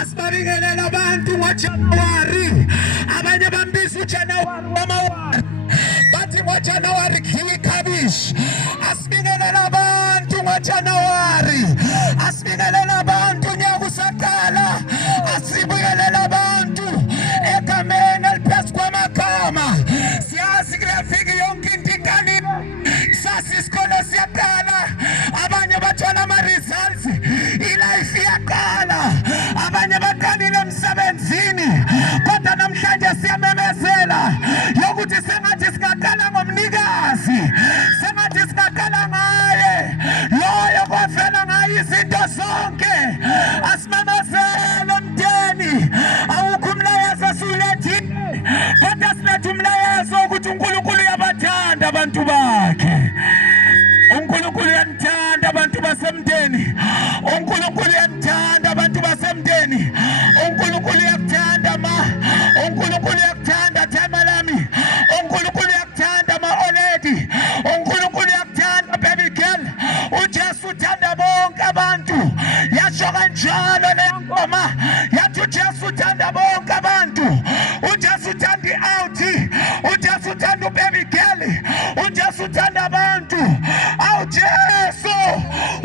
Asibingelela abantu ngoJanuwari, abanye bambiza uJanuwari wamawari, bathi ngoJanuwari kudliwa ikhabishi. Asibingelela abantu ngoJanuwari, asibingelela abantu unyaka usaqala, asibingelela abantu egameni eliphezu kwamagama. Siyazi kuyafika yonke into iqalile, sasi isikole siyaqala, abanye bathola ama-results, ilife iyaqala, abanye baqalile emsebenzini, kodwa namhlanje siyamemezela yokuthi sengathi singaqala ngomnikazi, sengathi singaqala ngaye loyo kwavela ngayo izinto zonke. Asimemezele mdeni, awukho umlayezo esiwulethile, kodwa siletha umlayezo ukuthi uNkulunkulu uyabathanda abantu bakhe. uNkulunkulu uyanthanda abantu basemndeni, uNkulunkulu uyanthanda abantu basemndeni, uNkulunkulu uyakuthanda uNkulunkulu uyakuthanda Themalami, uNkulunkulu uyakuthanda ma-Oledi, uNkulunkulu uyakuthanda baby girl. uJesu uthanda bonke abantu, yasho kanjalo leyo ngoma yathi uJesu uthanda bonke abantu. uJesu uthanda i-Outi, uJesu uthanda ubaby girl, uJesu uthanda abantu. uJesu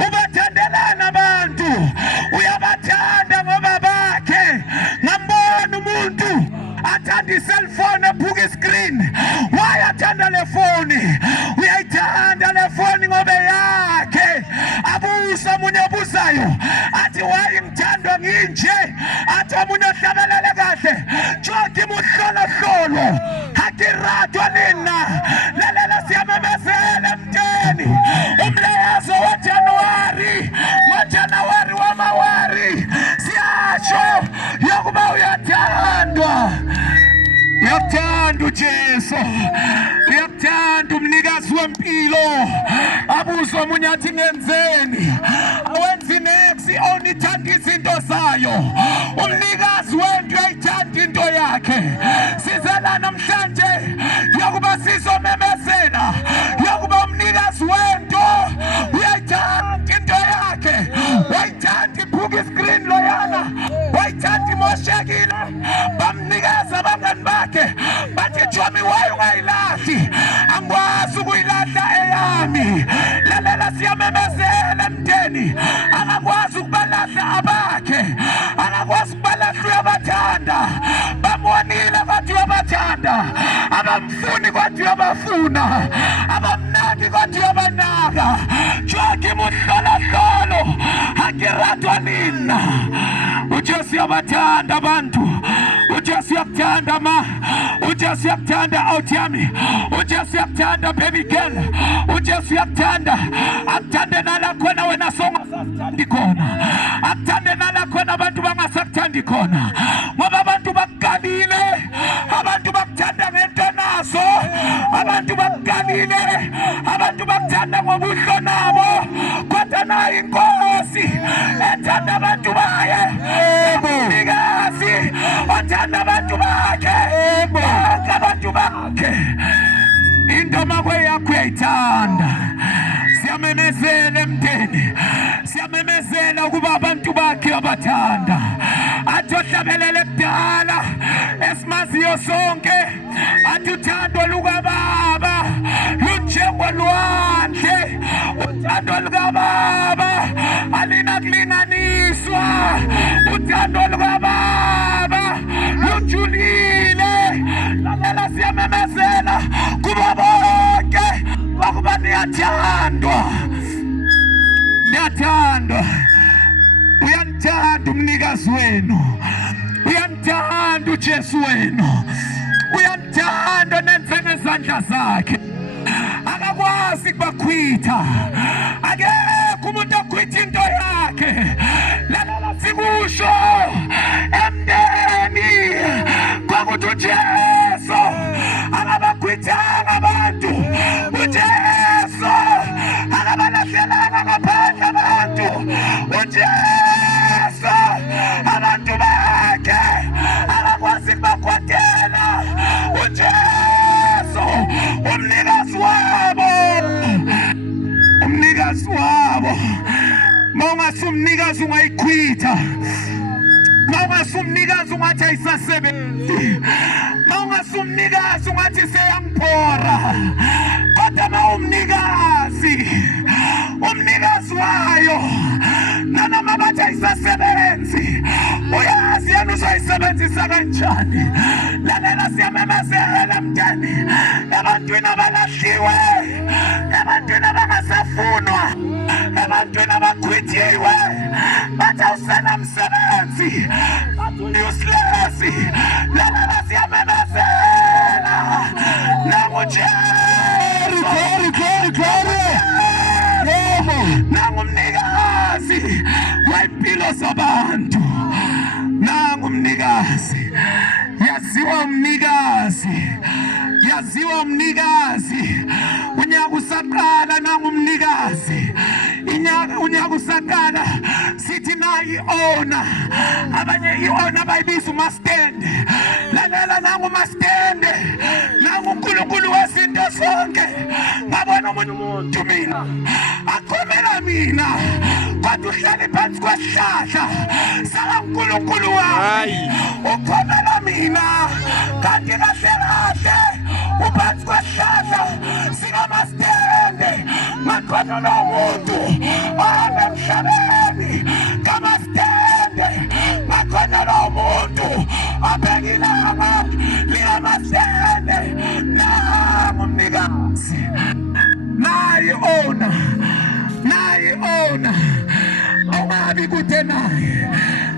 ubathandelana abantu, uyabathanda ngoba bakhe. Ngambona umuntu athanda i-cellphone ephuka iscreen. Why athanda le phone? Uyayithanda le phone ngoba yakhe. Abusa omunye obuzayo athi why ngithandwa nginje, athi omunye ohlabelele kahle jothi muhlolo hakiratwa nina. Lalela siyamemezela mteni umlayezo waJanuwari, ngoJanuwari wamawari, siyasho yokuba uyathandwa. Uyakuthanda uJesu, uyakuthanda umnikazi wempilo. Abuza omunye athi ngenzeni, awenzi next, onithanda izinto zayo. Umnikazi wento uyayithanda into yakhe. Sizela namhlanje yokuba sizomemezela yokuba umnikazi wento uyayithanda into yakhe. Wayithanda iphuka iscreen loyana, wayithanda imoshekile, bamnikeza abangani bakhe bathi Jomi waye ungayilahli. Angikwazi ukuyilahla eyami. Lalela siyamemezela mdeni, angakwazi ukubalahla abakhe, angakwazi ukubalahla uyabathanda. Bamwonile kodwa uyabathanda, abamfuni kodwa uyabafuna, abamnaki kodwa uyabanaka. Joki muhlolo hakiratwa nina. uJesu uyabathanda abantu, uJesu uyakuthanda uJesu uyakuthanda Outi yami, uJesu uyakuthanda baby girl, uJesu uyakuthanda. Akuthande nala khona wena songasathandi khona, akuthande nala khona abantu bangasakuthandi khona, ngoba abantu bakugalile, abantu bakuthanda ngento naso, abantu bakugalile, abantu bakuthanda ngobuhlo nabo, kodwa nayo inkosi ethanda abantu baye, umnikazi othanda abantu bakhe, bonke abantu bakhe. Into makwe yakho uyayithanda. Siyamemezela emdeni, siyamemezela ukuba abantu bakhe abathanda. Athi ohlabelele kudala esimaziyo sonke, athi uthando lukaBaba lunjengolwandle, uthando lukaBaba alinakulinganiswa, uthando lukaBaba lujulile. Lalela siyamemezela kuba bonke bakuba niyathandwa, niyathandwa. Uyanthanda umnikazi wenu, uyanthanda uJesu wenu, uyanthanda nenze ngezandla zakhe. Akakwazi kubakhwitha, akekho umuntu okhwitha into yakhe. Lalela sikusho emndeni kwakuthi uJesu akabakhwithanga abantu, uJesu akabalahlelela ngaphandle abantu, uJesu abantu bakhe akakwazi kubakhwethela. uJesu umnikazi wabo, umnikazi wabo. Mawungasumnikazi ungayikhwitha, Mawungasumnikazi ungathi ayisasebenzi. Mawungasumnikazi ungathi seyangiphora. Kodwa mawumnikazi, umnikazi wayo nanoma bathi ayisasebenzi, uyazi yena uzoyisebenzisa kanjani. Lalela siyamemezela mntani, ebantwini abalahliwe, ebantwini abangasafunwa, ebantwini abakhwithiwe, bathi awusenamsebenzi, bathi useless. Lalela siyamemezela nanguJesu, nangumnikazi wempilo zabantu, nangumnikazi. Yaziwa umnikazi, yaziwa umnikazi. Unyaka usaqala nangumnikazi. Unyaka usaqala sithi nayi owner, abanye i-owner bayibiza umastende. Lalela nangumastende, nanguNkulunkulu wezinto zonke. Ngabona omunye umuntu mina akhomela mina, kodwa uhleli phansi kwesihlahla sakaNkulunkulu wami. Ukhomela mina kanti kahle kahle uphansi kwesihlahla sikamastende. Ngakhona lo muntu ohamba emhlabeni kamastende. Ngakhona lo muntu obheka ilanga likamastende. Nangumnikazi, naye owner, naye owner. Awungabi kude naye,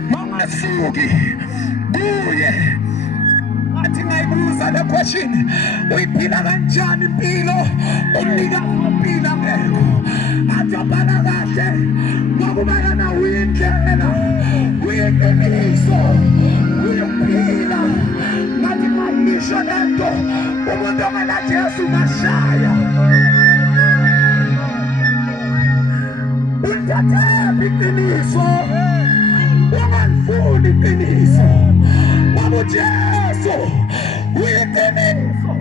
mawungasuki kuye. Athi ngayibuza le question, uyiphila kanjani impilo? Umnikazi wempilo ngekho. Athi ubhala kahle, ngokubana na uyindlela, uyiqiniso, uyiphila. Ngathi ngisho lento, umuntu ongelathi Yesu ngashaya. Uthathe iqiniso, ungalifuni iqiniso. Jesu uyiqiniso.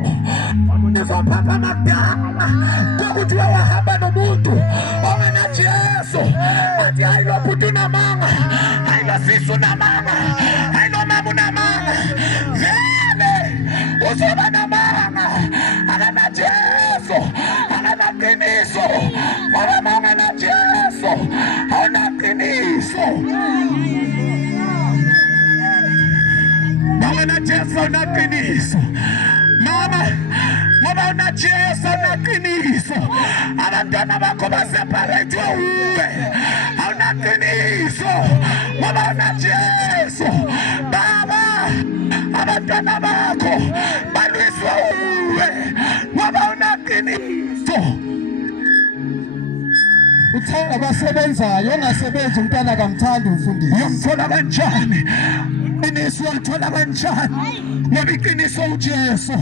Nizophatha makudala kokuthi wahamba nomuntu ongenaJesu. Athi hayi lo bhuti unamanga, hayi lo sisi unamanga, hayi lo mama unamanga. Vele uzoba namanga, akanaJesu, akanaqiniso. Ngoba ma ungenaJesu awunaqiniso. unaJesu unaqiniso. Mama, ngoba unaJesu unaqiniso. Abantwana bakho baseparate uwe, awunaqiniso. Ngoba unaJesu. Baba, abantwana bakho balwiswa uwe, ngoba unaqiniso. Uthanda abasebenzayo, ongasebenzi umntwana kamthandi umfundisi. Uyamthola kanjani? Iqiniso ulithola kanjani? Ngoba iqiniso uJesu.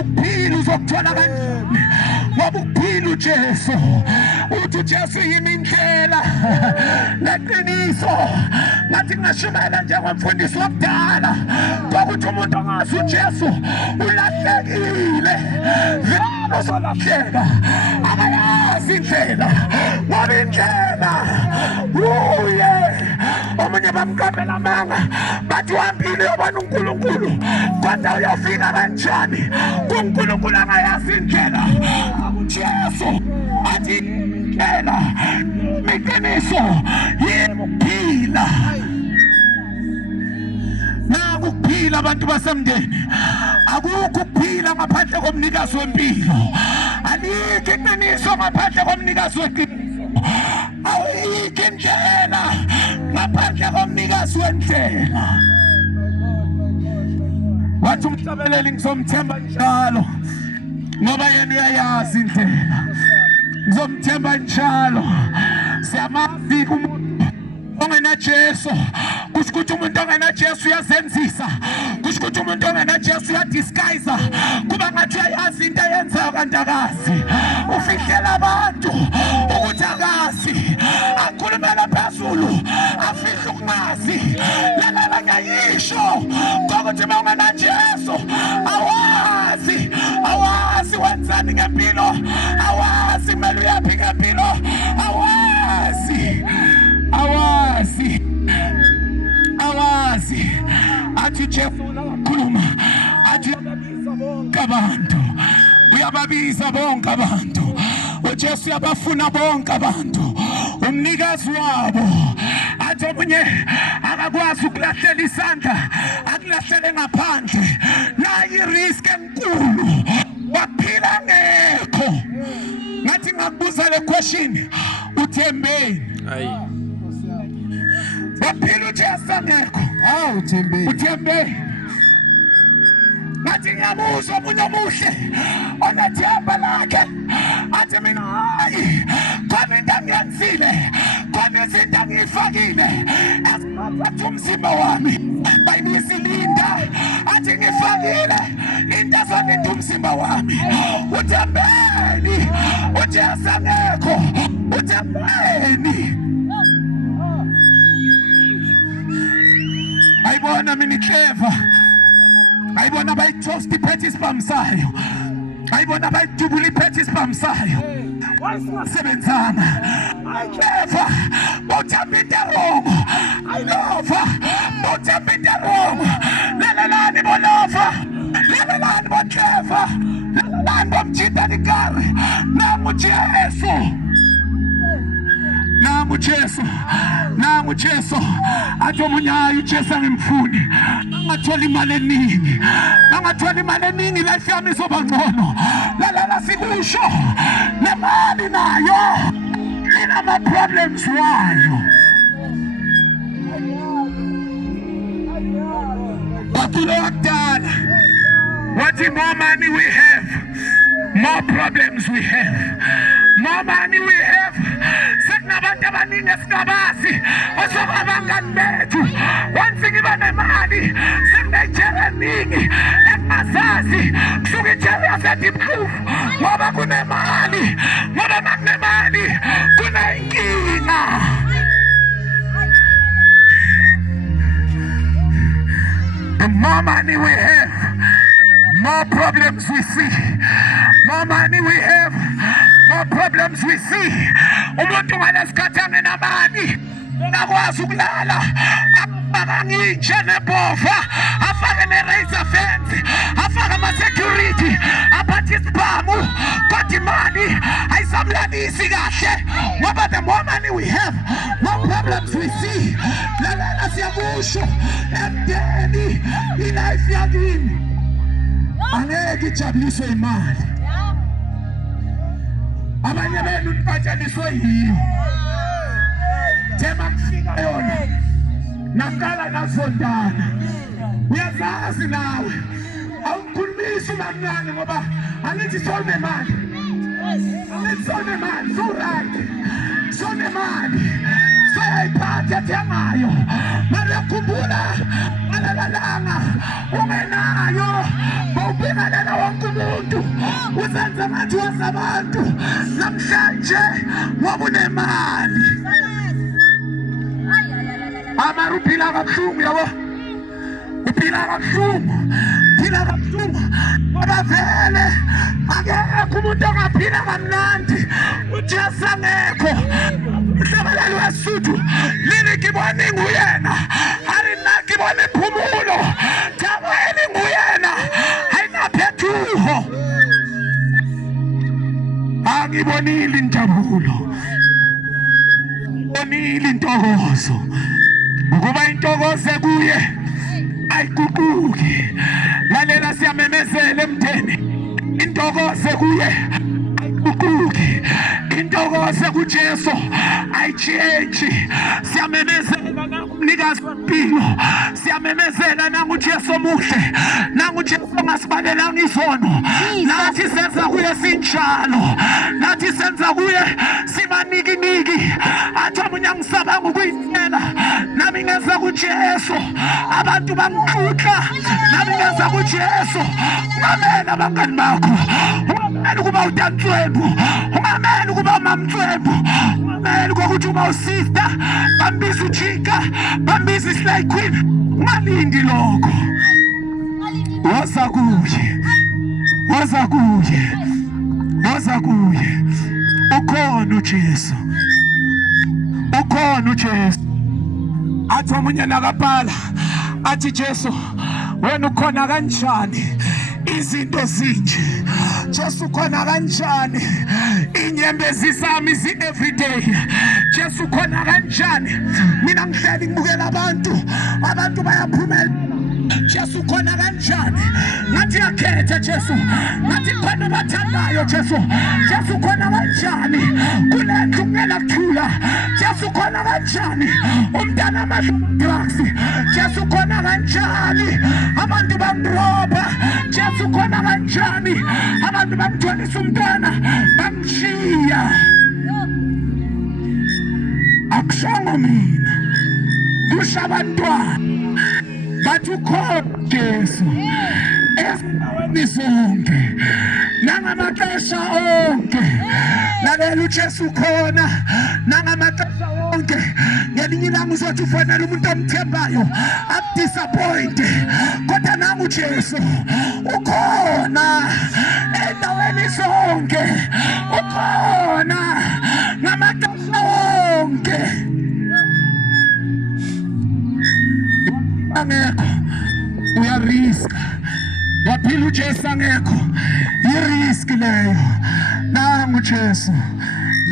Ukuphila uzokuthola kanjani? Ngoba ukuphila uJesu. Uthi uJesu yimi indlela neqiniso. Ngathi ngashumayela njengomfundisi wakudala kokuthi umuntu ongazi uJesu ulahlekile. Vele uzolahleka, akayazi indlela. Ngoba indlela uye. Omunye bamqambela amanga bathi uhambile uyobona uNkulunkulu, kodwa uyafika kanjani kuNkulunkulu angayazi indlela? UJesu athi indlela neqiniso yebo ukuphila. Naku ukuphila abantu basemndeni, akukho ukuphila ngaphandle komnikazi wempilo. Alikho iqiniso ngaphandle komnikazi weqiniso. Awuyikho indlela ngaphandle komnikazi wendlela. Wathi umhlabeleli ngizomthemba njalo ngoba yena uyayazi indlela. Ngizomthemba njalo. Siyamazi umuntu ongenaJesu. Kusho ukuthi umuntu ongenaJesu uyazenzisa. Kusho ukuthi umuntu ongenaJesu uyadisguise. Kuba ngathi uyayazi into ayenzayo kanti akazi. Ufihlela abantu ukuthi akazi. Akhulumela phezulu afihle ukungazi. Lalela ngayisho ngokuthi uma ungenaJesu awazi. Awazi wenzani ngempilo. Awazi kumele uyaphi ngempilo. Awazi. Awazi. Awazi. athi Jesu uyakhuluma athi uyababiza bonke abantu uJesu uyabafuna bonke abantu umnikazi wabo athi omunye akakwazi ukulahlela isandla akulahlele ngaphandle nayi risk enkulu waphila ngekho ngathi ngakubuza le question uthembeni waphila uJesu ngekho uthembeni ngathi ngiyabuza omunye omuhle onathemba lakhe athi mina hayi khona into engiyenzile khona izinto engiyifakile esikhathi umzimba wami bayibisilinda athi ngifakile into ezolinda umzimba wami uthembeni uJesu ngekho uthembeni ayibona mina clever ayibona bayitoast iphethe sibamsayo ayibona bayidubula iphethe sibamsayo wasebenzana ayeva bothambita rongo ayilova bothambita rongo lalelani bolova lalelani boclever lalelani bomjita dikari nangu Jesu athi omunyayo uJesu angimfuni angathola imali eningi life yami izoba ngcono lalala sikusho nemali nayo inama problems wayo bakulo wakudala wathi more money we have more problems we have more money we have sekunabantu abaningi esingabasi osokabangani bethu once ngiba nemali sekunejele eningi engazazi kusuka ijele yaseDeepkloof ngoba kunemali ngoba makunemali kunenkinga the more money we have more problems we see more money we have more problems we see umuntu ngalesikhathi angenamali ngakwazi ukulala afaka ngitshe nebova afake ne-razor fence afake ama-security aphathi isibhamu kodwa imali ayisamlalisi kahle ngoba the more money we have more problems we see lalela siyakusho emdeni ilife yakini angeke ijabuliswe imali abanye benu nibatshaniswe yiyo thema kufika yona nakala nazondana uyazazi nawe awukhulumisi umancane ngoba angithi sonemali so-right sonemali soyayiphatha ethengayo malekhumbula malalalanga ungenayo bawubingalela wonke umuntu uzenza ngathi wazabantu namhlanje ngoba unemali amara uphila kabuhlungu yabo uphila kabuhlungu ngoba vele akekho umuntu ongaphila kamnandi uJesu angekho mhlabeleli weSuthu lini ngibona inguyena arinakibona iphumulo tabeni nguyena ayinaphethuho angibonile injabulo bonile intokozo ukuba intokozo kuye ayiguquki lalela siyamemezela emtheni intokozo kuye ayiguquki intokozo kuJesu ayichange siyamemezela namnikazi wempilo siyamemezela nanguJesu omuhle nanguJesu ongasibalelanga izono nathi senza kuye sinjalo nathi senza kuye simanikiniki athi omunye angisabanga ukuyithela nami ngeza kuJesu abantu bamxutha nami ngeza kuJesu ungamela abangani bakho ungamela ukuba utantswembu ungamela ukuba mamtswembu ungamela ukuthi uba usister bambisa ujika bambisa islay queen ungalindi lokho woza kuye ukhona uJesu athi omunye nakabhala athi Jesu wena ukhona kanjani izinto zinje Jesu khona kanjani inyembezi zami zi everyday Jesu khona kanjani mina ngihleli ngibukela abantu bayaphumela Jesu khona kanjani ngathi yakhetha Jesu ngathi khona bathandayo Jesu khona kanjani kulendlu ngela thula Jesu khona kanjani umntana drugs Jesu khona kanjani abantu bamroba Jesu khona kanjani abantu bamthonisa umntwana bamshiya akushongo mina kusha abantwana bathi ukhona Jesu ezindaweni zonke nangamaxesha onke lalela uJesu khona nangamaxesha onke ngelinye ilanga uzothi ufanele umuntu omthembayo akudisappoint kodwa nangu uJesu ukhona endaweni zonke ukhona ngamaxesha onke angekho uyariska waphila uJesu angekho irisk leyo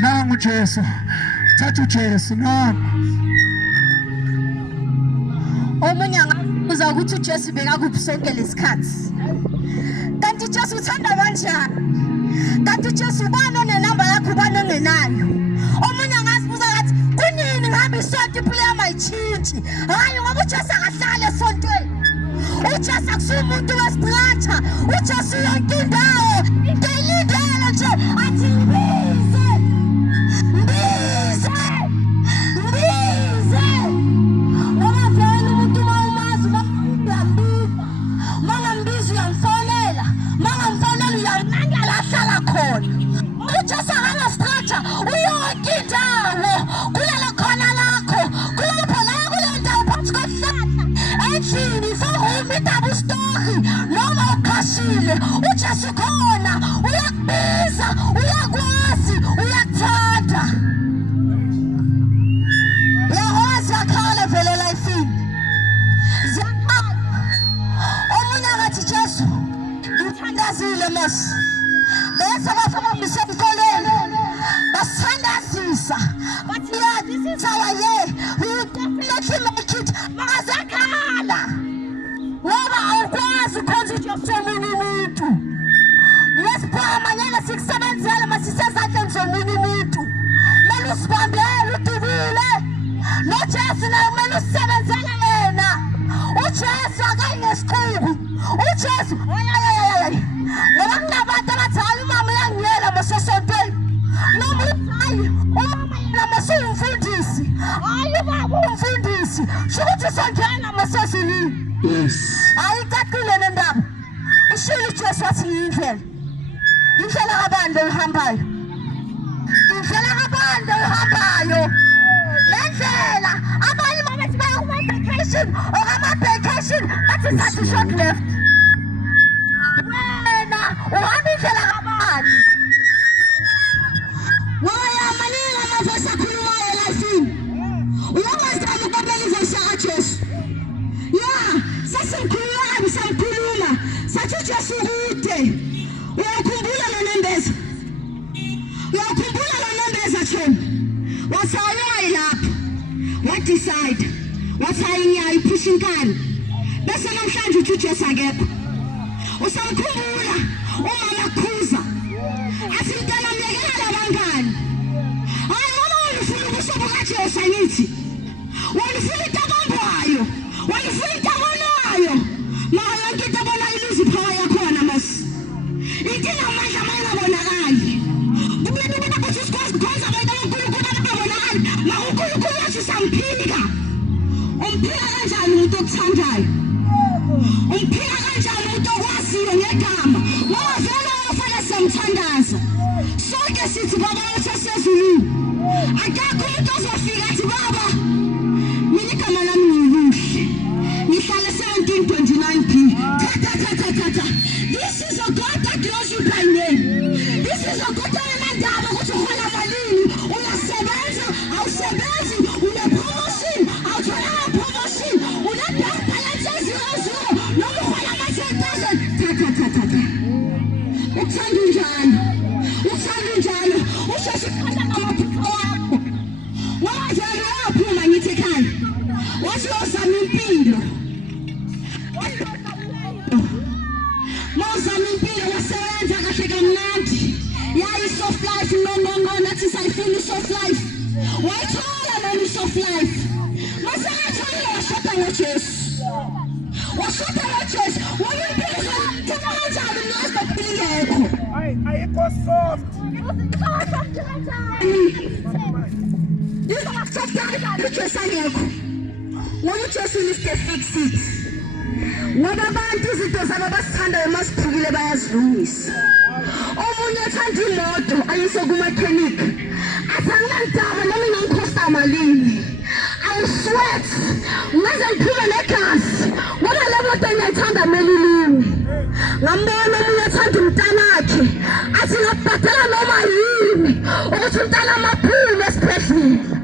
nangu Jesu thatha uJesu nangu omunye angabuza ukuthi uJesu bekakuphi sonke lesikhathi kanti Jesu uthanda kanjani kanti Jesu ubani onenamba yakho ubani ongenayo omunye angasibuza ngathi kunini ngihambe isonto impilo yami ayitshintshi hayi ngoba uJesu akahlale esontweni uJesu akusumuntu wesiqatha uJesu yonke indawo into ilindele nje athi mbize ngoba vele umuntu mawumazi mangambizi uyamfonela uyanqandala ahlala khona uJesu akangasiqatha uyonke indawo kulelo khona lakho kulapho la kule ndawo phansi kohlahla endlini foruma idaba ustori noma ukhashile uJesu khona uyakubiza uyakwazi uyakuthanda yawazi akhala vele lifini ziyakhala omunye akathi Jesu ngithandazile mos bese bafundisa emkolweni basithandazisa bathi yeah this is our year we will definitely make it makazakhala ngoba awukwazi khonza uJesu omunye umuntu yesibhama ngeke sikusebenzele masisezandleni zomunye umuntu kumele usibambele udubile noJesu naye kumele usebenzele yena uJesu akayinesiqubu uJesu ngoba kunabantu abathi hayi umama uyangiyela masesontweni noma hayi umama yena masumfundisi hayi ubaba umfundisi shukuthi sontwana masezulini hayi cacile nendaba ushilo uJesu wathi indlela kabande uhambayo indlela kabande uhambayo lendlela abanye bathi baya kuma-vacation or ama-vacation bathi sathi short left wena uhamba indlela kabani ngoya maningi amavesi akhulumayo elifini uyongazama ukubeka ivesi yakaJesu ya sasimkhuluma kabi samkhuluma sathi uJesu kude uyakhumbula lonembeza Thembi wasawayi lapha wadecide wathi ngiyayiphisha inkani bese namhlanje uthi uJesu akekho usamkhumbula umama Khuza athi mntana mlekela labangani hayi ngoba ufuna ukusoka kaJesu angithi walifuna itabangwayo walifuna itabanayo nayo yonke into abona iluzi power yakhona masi inkinga amandla mayingabonakali kumele ukuthi sikwazi khonza abantu uNkulunkulu ababonakali la uNkulunkulu wathi samphika umphika kanjani umuntu okuthandayo umphika kanjani umuntu okwaziyo ngegama ngoba vele ufana semthandaza sonke sithi baba wethu osezulwini akekho umuntu ozofika athi baba mina igama lami ngilihle ngihlale 1729B this is a God that knows you by name this is a God onenandaba ukuthi uhola malini uyasebenza awusebenzi une promotion awutholanga promotion une bank balance Soft life, no, that is I feel soft life. Why tell them soft life? Masaya tell you shut down your chest. What shut down your chest? What you do? Take a hand out and ask the pillow. I go soft. You don't soft life. Put your son here. What you just need to fix it. What about this? It does have a standard. I must put it by as Louis. Omunye thanda imoto ayisekumakhenik athangandaba noma ngikhosta malini I sweat ngaze ngiphile negazi ngoba le moto ngiyithanda melilini ngambona omunye thanda umntanakhe athi ngabhadala noma yini ukuthi umntana amaphume esibhedlela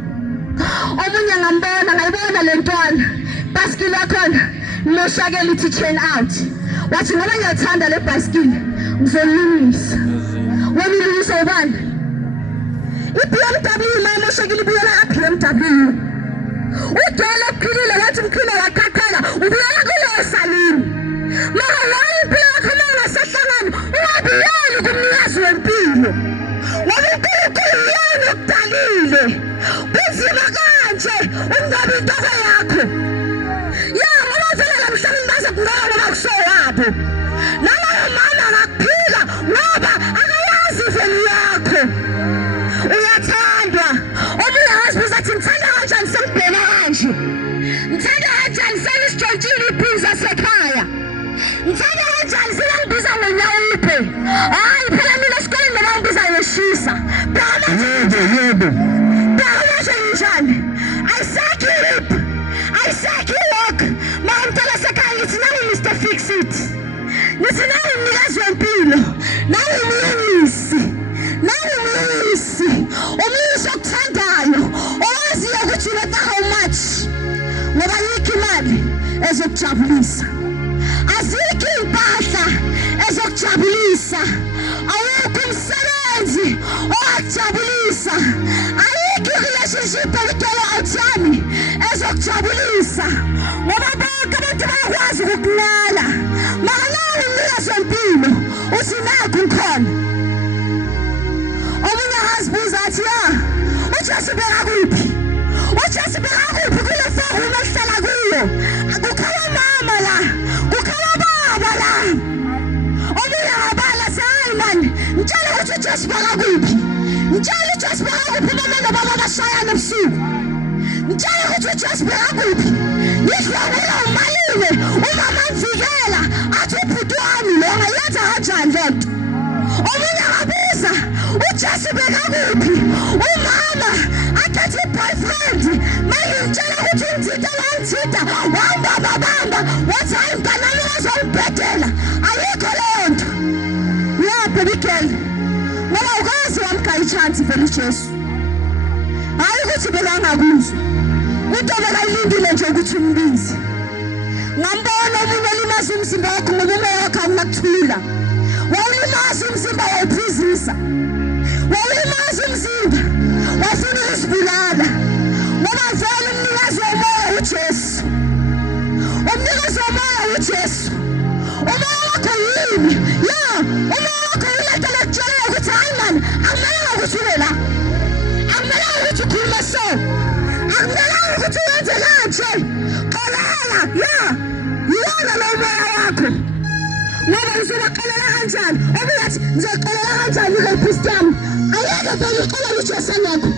omunye ngambona ngayibona le ntwana baskile yakhona noshakela ithi chain out wathi ngoba ngiyithanda le baskile ngizolungisa wena ulungisa ubani iBMW mama shakile ibuyela kaBMW ugcwele ephilile wathi mkhile wakhakhela ubuyela kule salini mara impilo yakho ngasahlangana ungabuyeli kumnikazi wempilo ngoba uNkulunkulu yena okudalile kunzima kanje ungabi intoka yakho ya ngoba vele lamhlanje ngaze kungaba ngoba kusowabo naloyo mama akaphila ngoba akayazi vele yakho uyathandwa omunye wazibuza athi ngithanda kanjani sengibheka kanje ngithanda kanjani senisitshontshile iphuza sekhaya ngithanda kanjani selangibiza ngonyawuphe hayi phela mina esikoleni nabangibiza ngoshisa yebo manje njani I said walk mawumtala sekhaya ngithi nami Mr Fix It nithi nawe umnikazi wempilo nawe umlungisi umlungisi okuthandayo owaziyo ukuthi wetha how much ngoba yikho imali ezokujabulisa azikho impahla ezokujabulisa awukho umsebenzi owakujabulisa ayikho relationship ekuthola awuthami ezokujabulisa ngoba bonke abantu bayakwazi ukukulala mangalawo umnikazi wempilo uthi nakho ngikhona omunye azibuza athi ya uJesu bekakuphi kule forum ehlala kuyo akukhala mama la kukhala baba la omunye ngabala hayi man ngitshela ukuthi uJesu bekakuphi noma baba bashayana ebusuku ngitshela ukuthi uJesu bekakuphi ngidlwengela umalile umama mvikela athi ubhuti wami lo ngayenza kanjani lento omunye ngabuza uJesu bekakuphi umama athathe boyfriend manje ngitshela ukuthi ngithita wangithita wambamba wathi hayi mntanami wazongibhedela ayikho lento ya baby girl ngoba ukazi wamkhaya ichance vele uJesu hayi ukuthi belangakuzwa into bekayilindile nje ukuthi umbize ngambona omunye limaza umzimba wakho ngoba umoya wakho awunakuthula wawulimaza umzimba wawuphizisa wawulimaza umzimba wafuna ukuzibulala ngoba vele umnikazi womoya uJesu umoya wakho yini ya umoya wakho uleta lekutshela ukuthi hayi mani akumelanga ukuthi ube la akumelanga ukuthi ukhulume so akumelanga ukuthi uyenze kanje xolela ya yona lo moya wakho ngoba uzobaxolela kanjani obuyathi ngizoxolela kanjani ngePriest yami ayeke vele uxolela uJesu ngakho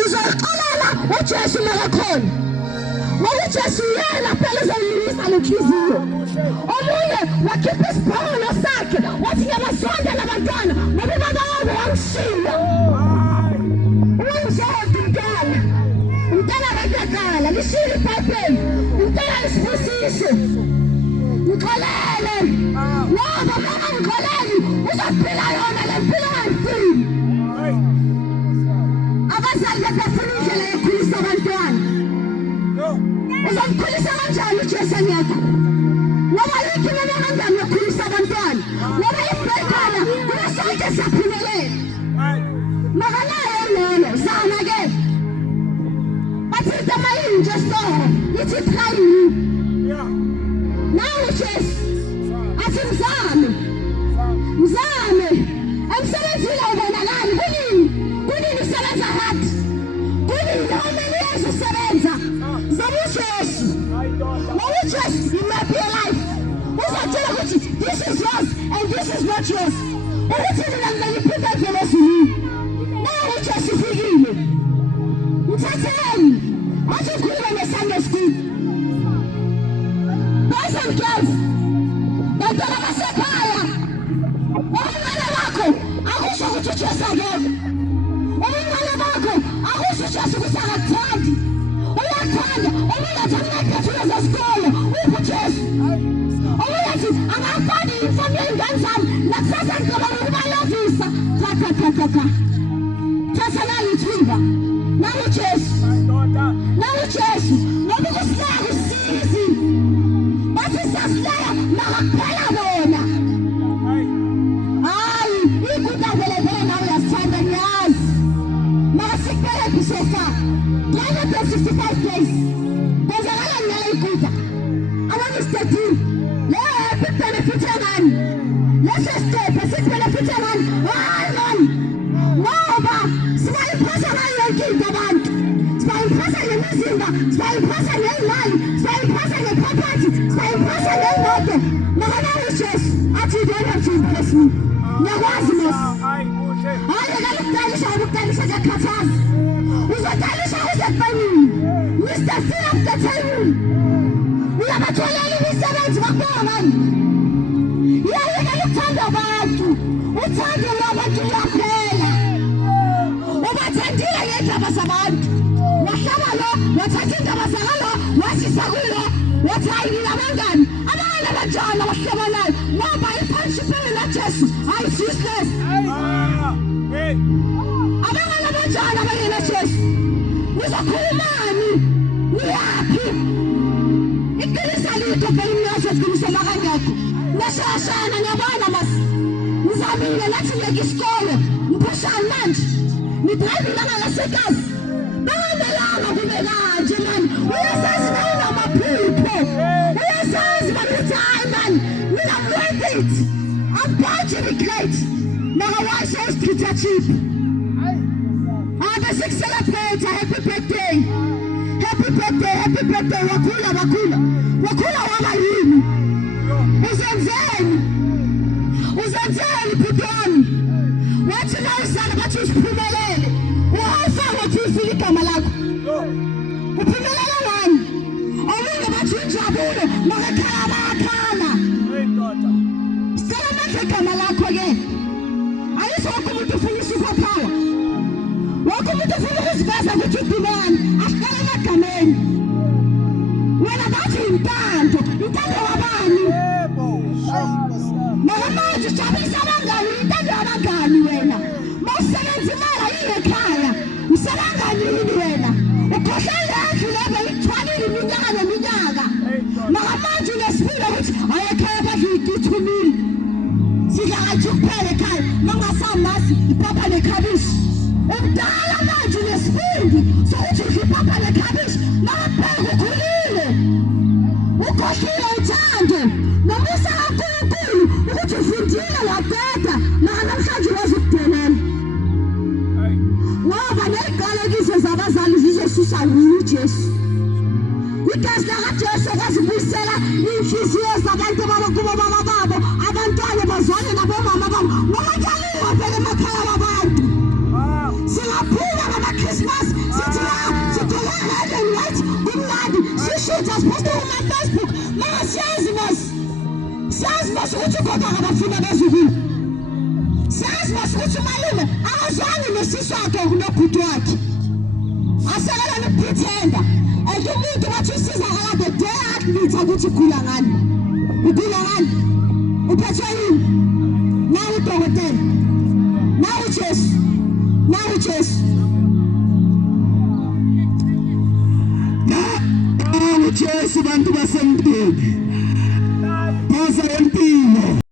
uzoxolela uJesu makakhona ngoba uJesu yena phela uzolungisa lenhliziyo omunye wakhipha isibhono sakhe wathi ngiyabasonda labantwana ngoba baba wabo wangishiya umntana bakakala lishilo iBhayibheli umntana lisibusise ngixolele ngoba mama ngixoleli uzophila yona le mpilo yempilo abazali bafuna indlela yokukhulisa abantwana uzamkhulisa kanjani uJesu engekho? Ngoba yikho noma kanjani ukhulisa abantwana? Ngoba ibhekana kuba sonke siyaphumelela. Makanayo lelo zana ke. Bathi tamayini just so ithi try me. Now Jesu athi mzame emsebenzini awubonakali kunini usebenza hard kunini noma niyezo usebenza zoba uJesu ngoba uJesu you might be alive uzatshela ukuthi this is yours and this is not yours ukuthi mina ngiyiphinda vele ezulwini nawe uJesu ufikile mthatheni wathi ukhuluma ne-Sunday school boys and girls bantwana basekhaya umngane wakho akusho ukuthi uJesu akekho umngane wakho akusho uJesu ukuthi akakuthandi uyakuthanda omunye athi angingayiphathile zesikole uphi uJesu omunye athi angafani imfundo yey'ngane zami nakusasa ngicabanga ukubalovisa thatha nalo ithuba nawe uJesu ngoba ukusilaya kusizi bathi sasileya makakuphela bona hayi ikutavele vele nawe uyasithanda ngiyazi makasikuphele bisofa 365 days kwenzakala ngale ikuta abanistetini leyo happy benefit yangani leso step esibenefit yangani hayi mani ngoba sibayiphosa ngayo yonke into abantu sibayiphosa ngemizimba sibayiphosa ngey'mali sibayiphosa ngeproperty sibayiphosa ngey'moto makanawe uJesu athi you don't have to impress me ngiyakwazi mos hayi kalukudalisha ukudalisha kuyakhathaza uzodalisha uze kufanini Mr. Fill up the table uyabatholela imisebenzi bakubona mani iyayeka lukuthanda abantu uthando lwabantu luyaphela ubathandile ngendaba zabantu wahlaba lo wathatha indaba zakalo wasisa kulo wathi hayi nina abangani abanjalo abahlabanayo ngoba iphashipele naJesu hayi useless abangani abanjalo abanye naJesu nizokhulumani niyaphi iqinisa litho phela imnyazo iqinisa makangekho nashashana ngiyabona mas ngizamile nathi ngeke isikole ngiphushani manje nidrivile ngasekazi bangamelanga kube kanje mani uyasazi nawe namaphupho uyasazi bakuthi hayi mani mina I'm worth it I'm born to be great nakawasha isichitha cheap ade sikucelebrate happy birthday wakhula waba yini uzenzeni bhutoni wathi na usana bathi usiphumelele uhawufanga ukuthi ufike igama lakho uphumelele ngani omunye bathi unjabulo makakhala bayakhala sicela amandla igama lakho ke ayisho wonke umuntu ufuna i-superpower wonke umuntu ufuna ukuziveza ukuthi udumani asihlale emagameni wena bathi intando wabani makamanje ujabulisa abangani intando yabangani wena mawusebenza imali ayiyo ekhaya usebangani yini wena ukhohlele endlu lebe ithwalile iminyaka neminyaka makamanje unesibilo ukuthi hayi ekhaya badla ithumile sidla kathi kuphela ekhaya mangasamasi ipapa nekhabishi ubudala manje unesibindi sokuthi udla ipapa nekhabishi makaphela ukhulile ukhohlile uthando nomusa kaNkulunkulu ukuthi ufundile wadeda namhlanje wazi ukudelana ngoba neziqalekiso zabazali zizosusa uJesu igazi lakaJesu kwazi ukubuyisela inhliziyo zabantu kubo baba babo abantwana bazwane nabomama babo ngoba kuyaliwa phela emakhaya wabantu singaphuma ngama-Christmas sithi sigqoke red and white kumnandi sishuta siposte kuma-Facebook maka siyazi mos ukuthi ugogo akabafuna bezukile siyazi mos ukuthi umalume akazwani nesisu wakhe nobhuti wakhe asekela nokuphithenda and umuntu bathi usizakala the day athletes ukuthi ugula ngani uphethwe yini nawe udokotela nawe uJesu uJesu bantu basempini. Phosa empini.